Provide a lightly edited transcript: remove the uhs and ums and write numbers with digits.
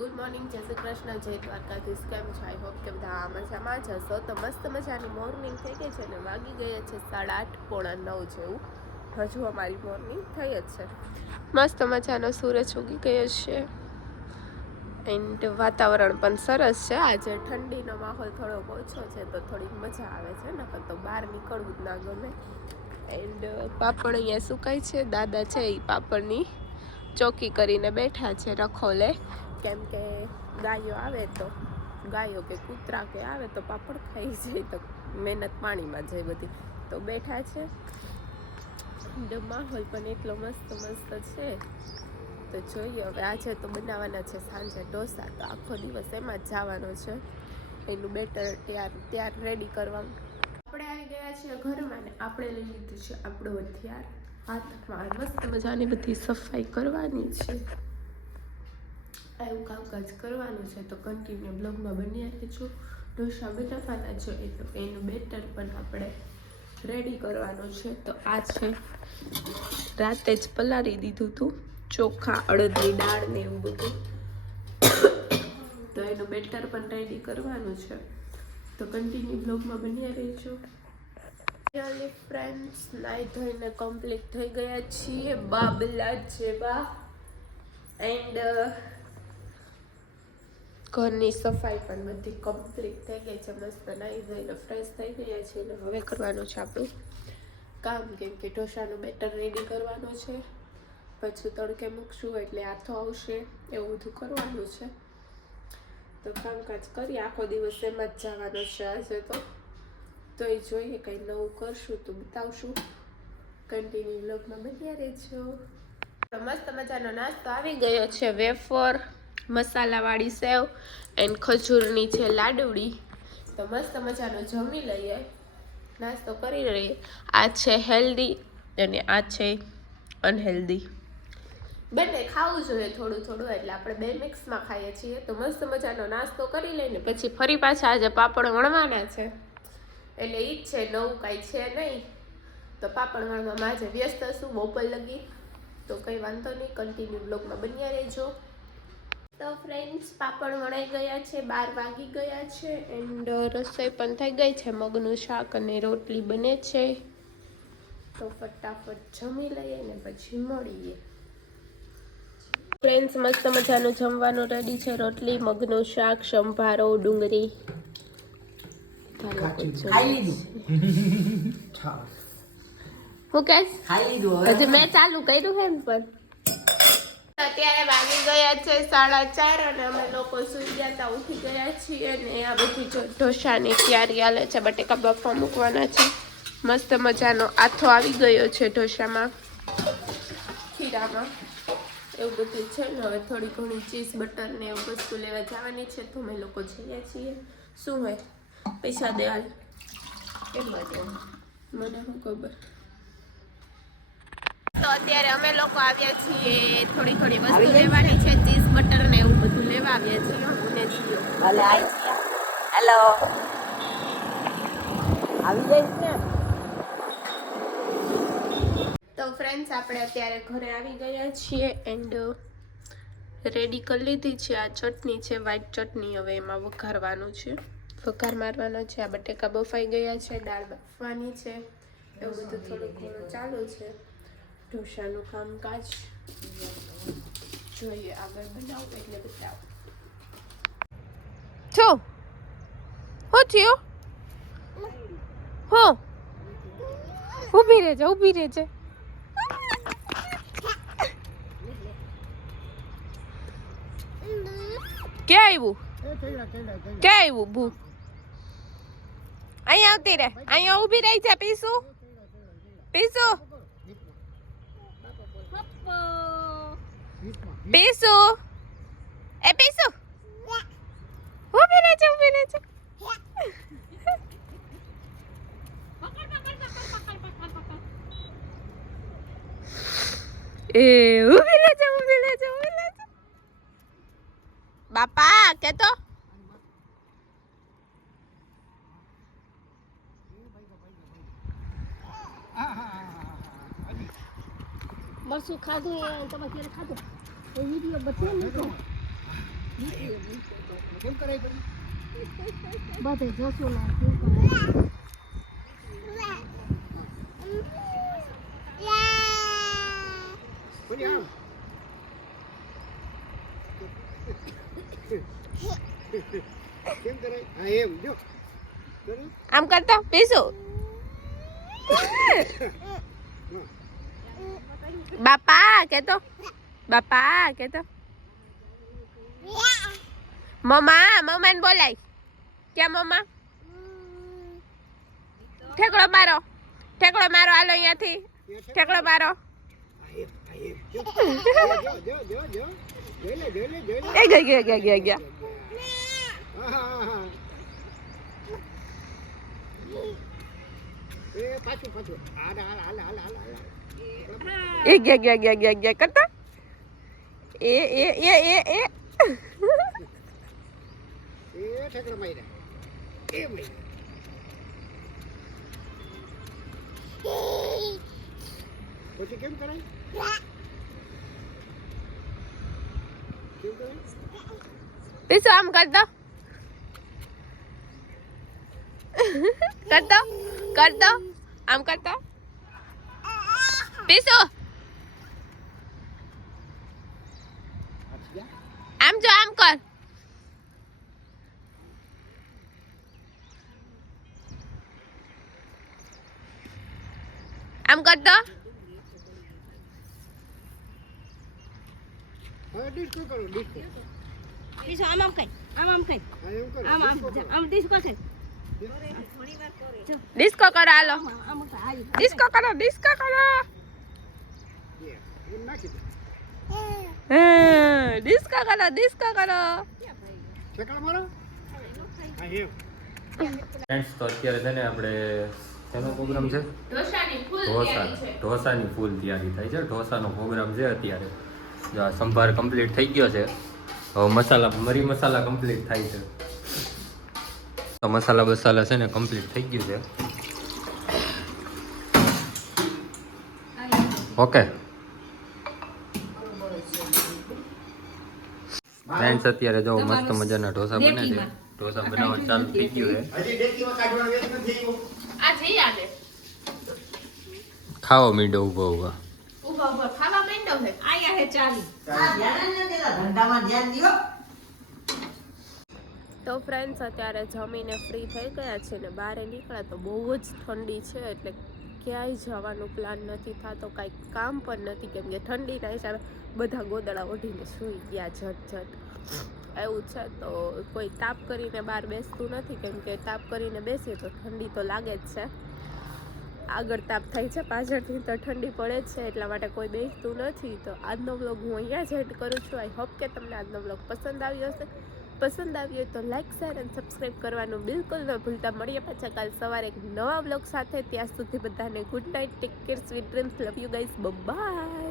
Good morning, જય શ્રી કૃષ્ણ, જય દ્વારકાધીશ. કેમ છો? આઈ હોપ કે બધા મજામાં જ હશો. તો મસ્ત મજાની મોર્નિંગ થઈ ગઈ છે ને વાગી ગયા છે 8:30 પોણા 9 જેવું. હજુ અમારી મોર્નિંગ થઈ જ છે. મસ્ત મજાનો સૂરજ ઉગી ગયો છે એન્ડ વાતાવરણ પણ સરસ છે. આજે ઠંડીનો માહોલ થોડો ઓછો છે તો થોડીક મજા આવે છે, નકર તો બહાર નીકળવું જ ના ગમે. એન્ડ પાપડ અહીંયા સુકાય છે. દાદા છે એ પાપડની ચોકી કરીને બેઠા છે રખોલે, કેમ કે ગાયો આવે તો ગાયો કે કૂતરા કે આવે તો પાપડ ખાઈ જાય તો મહેનત પાણીમાં જાય બધી, તો બેઠા છે. માહોલ પણ એટલો મસ્ત છે. તો જોઈએ હવે આજે તો બનાવવાના છે સાંજે ઢોસા, તો આખો દિવસ એમાં જ જવાનો છે. એનું બેટર ત્યાર રેડી કરવાનું. આપણે આવી ગયા છીએ ઘરમાં ને આપણે લઈ લીધું છે આપણું હથિયાર હાથમાં. મસ્ત મજાની બધી સફાઈ કરવાની છે, એવું કામકાજ કરવાનું છે. તો કન્ટિન્યુ બ્લોગમાં બન્યા રહેજો. ઢોસા બનાવવાના છે એટલે એનું બેટર પણ આપણે રેડી કરવાનું છે. તો આ છે રાતે જ પલાળી દીધું હતું ચોખા, અડદની દાળ ને એવું બધું, તો એનું બેટર પણ રેડી કરવાનું છે. તો કન્ટિન્યુ બ્લોગમાં બન્યા રહેજો. ફ્રેન્ડ્સ, નાઈ ધોઈને કમ્પ્લીટ થઈ ગયા છીએ બાબલા જેવા. એન્ડ ઘરની સફાઈ પણ બધી કમ્પ્લીટ થઈ ગઈ છે. મસ્ત નાઈ ધોઈને ફ્રેશ થઈ ગયા છે અને હવે કરવાનું છે આપણું કામ, કેમ કે ઢોસાનું બેટર રેડી કરવાનું છે. પછી તડકે મૂકશું એટલે આથો આવશે, એવું બધું કરવાનું છે. તો કામકાજ કરી આખો દિવસ એમ જ જવાનો છે આજે તો એ જોઈએ કંઈ નવું કરશું તો બતાવશું. કન્ટિન્યુ બ્લોગમાં બન્યા રહેજો. મસ્ત મજાનો નાસ્તો આવી ગયો છે. વેફર, મસાલાવાળી સેવ એન્ડ ખજૂરની છે લાડુડી. તો મસ્ત મજાનો જમી લઈએ, નાસ્તો કરી લઈએ. આ છે હેલ્ધી અને આ છે અનહેલ્ધી. બંને ખાવું જોઈએ થોડું થોડું, એટલે આપણે બે મિક્સમાં ખાઈએ છીએ. તો મસ્ત મજાનો નાસ્તો કરી લઈને પછી ફરી પાછા આજે પાપડ વણવાના છે, એટલે ઈ જ છે, નવું કાંઈ છે નહીં. તો પાપડ વણવામાં આજે વ્યસ્ત હશું બપોર લગી. તો કંઈ વાંધો નહીં, કન્ટિન્યુ બ્લોગમાં બન્યા રહેજો. તો ફ્રેન્ડ્સ, પાપડ વણાઈ ગયા છે, 12 વાગી ગયા છે એન્ડ રસોઈ પણ થઈ ગઈ છે. મગનું શાક અને રોટલી બને છે. તો ફટાફટ જમી લઈએ ને પછી મળીએ. ફ્રેન્ડ્સ, મસ્ત મજાનું જમવાનું રેડી છે. રોટલી, મગનું શાક, સંભારો, ડુંગળી. હું કહીશ હજી મેં ચાલુ કર્યું છે ને, પણ અત્યારે વાગી ગયા છે 4:30 અને અમે લોકો સુઈ ગયા હતા, ઉઠી ગયા છીએ. ને આ બધી ઢોસાની તૈયારી હાલે છે. બટેકા બાફવા મૂકવાના છે. મસ્ત મજાનો આથો આવી ગયો છે ઢોસામાં, ખીરામાં, એવું બધું છે ને. હવે થોડી ઘણી ચીઝ, બટર ને એવું વસ્તુ લેવા જવાની છે, તો અમે લોકો જઈએ છીએ. શું હોય પૈસા દે હાલ, કેટલા દે મને શું ખબર. તો અત્યારે અમે લોકો આવ્યા છીએ, થોડી ઘણી વસ્તુ લેવાની છે, ચીઝ, બટર ને એવું બધું લેવા આવ્યા છીએ. હું ને જીઓ હેલો આવી જઈશ ને. તો ફ્રેન્ડ્સ, આપણે અત્યારે ઘરે આવી ગયા છીએ એન્ડ રેડી કરી લીધી છે. આ ચટણી છે, વ્હાઈટ ચટણી. હવે એમાં વઘારવાનું છે, વઘાર મારવાનો છે. આ બટેકા બફાઈ ગયા છે, દાળ બાફવાની છે, એવું બધું થોડું ઘણું ચાલુ છે. ઢોસાનું કામકાજ જોઈએ આગળ બનાવું એટલે બતાવો. શું થયું? હું ઊભી રહેજે, ઊભી રહેજે. ક્યાં આવ્યું? ક્યાં આવ્યું ભૂ? અહીંયા આવતી રે, અહીંયા ઊભી રહી છે. પીસું પીસું પીસું એ પીસું ઊભી રહે છે, ઊભી રહે છે. એ ઊભી રહે છે, ઊભી રહે છે, ઊભી રહે છે. બાપા કે તો મરસું ખાધું, તમે ક્યારે ખાધું? એ વિડિયો બતાવી લીધો. કેમ કરાય પણ બધે જોશું ને પણ આમ કેમ કરાય હા એમ જો કરો આમ કરતો પીસુ બાપા કેતો મમ્મા મમ્માને બોલાય ક્યાં મમ્મા ઠેકડો મારો હાલો અહીંયાથી ઠેકડો મારો જો જોઈ લે એ ગયા હા એ પાછું હાલ એ ગયા કરતા એ ઠેકડો માર્યા એ માર્યા પછી કેમ કરાય પીસુ આમ કરતો આમ કરતો પીસુ આમ જો આમ કર આમ કરતો હવે ડિસ્કો કરો ડિસ્કો પીછો આમ કઈ હા એમ કરો આમ ડિસ્કો છે ડિસ્કો કરો હાલો આમ ડિસ્કો કરો એમ નાખી દે ડિસ્કો કરો ઠેકડો મારો હા એમ ફ્રેન્ડ્સ તો અત્યારે છે ને આપણે શેનો પ્રોગ્રામ છે ઢોસાની ફૂલ તૈયારી થાય છે ઢોસાનો પ્રોગ્રામ છે અત્યારે જો આ સંભાર કમ્પ્લીટ થઈ ગયો છે હવે મરી મસાલા કમ્પ્લીટ થાય છે તો મસાલા બસાલા છે ને કમ્પ્લીટ થઈ ગયું છે ઓકે ફ્રેન્ડ્સ અત્યારે જો મસ્ત મજાના ઢોસા બને છે ઢોસા બનાવવાનું ચાલુ થઈ ગયું છે આ જઈ આને ખાવા માંડો ઉભા ખાવા માંડો છે આયા હે ચાલી તો ફ્રેન્ડ્સ અત્યારે જમીને ફ્રી થઈ ગયા છે ને બહાર નીકળ્યા તો બહુ જ ઠંડી છે એટલે ક્યાંય જવાનું પ્લાન નથી થતો કાંઈ કામ પણ નથી કેમ કે ઠંડીના હિસાબે બધા ગોદડા ઓઢીને સૂઈ ગયા ઝટ એવું છે તો કોઈ તાપ કરીને બહાર બેસતું નથી કેમ કે તાપ કરીને બેસીએ તો ઠંડી તો લાગે જ છે આગળ તાપ થાય છે પાછળથી તો ઠંડી પડે જ છે એટલા માટે કોઈ બેસતું નથી તો આજનો વ્લોગ હું અહીંયા જ એડ કરું છું આઈ હોપ કે તમને આજનો વ્લોગ પસંદ આવ્યો હશે પસંદ આવ્યો તો લાઈક શેર અને સબસ્ક્રાઈબ કરવાનું બિલકુલ ન ભૂલતા મળીએ પાછા કાલ સવારે એક નવા વ્લોગ સાથે ત્યાં સુધી બધાને good night take care sweet dreams love you guys by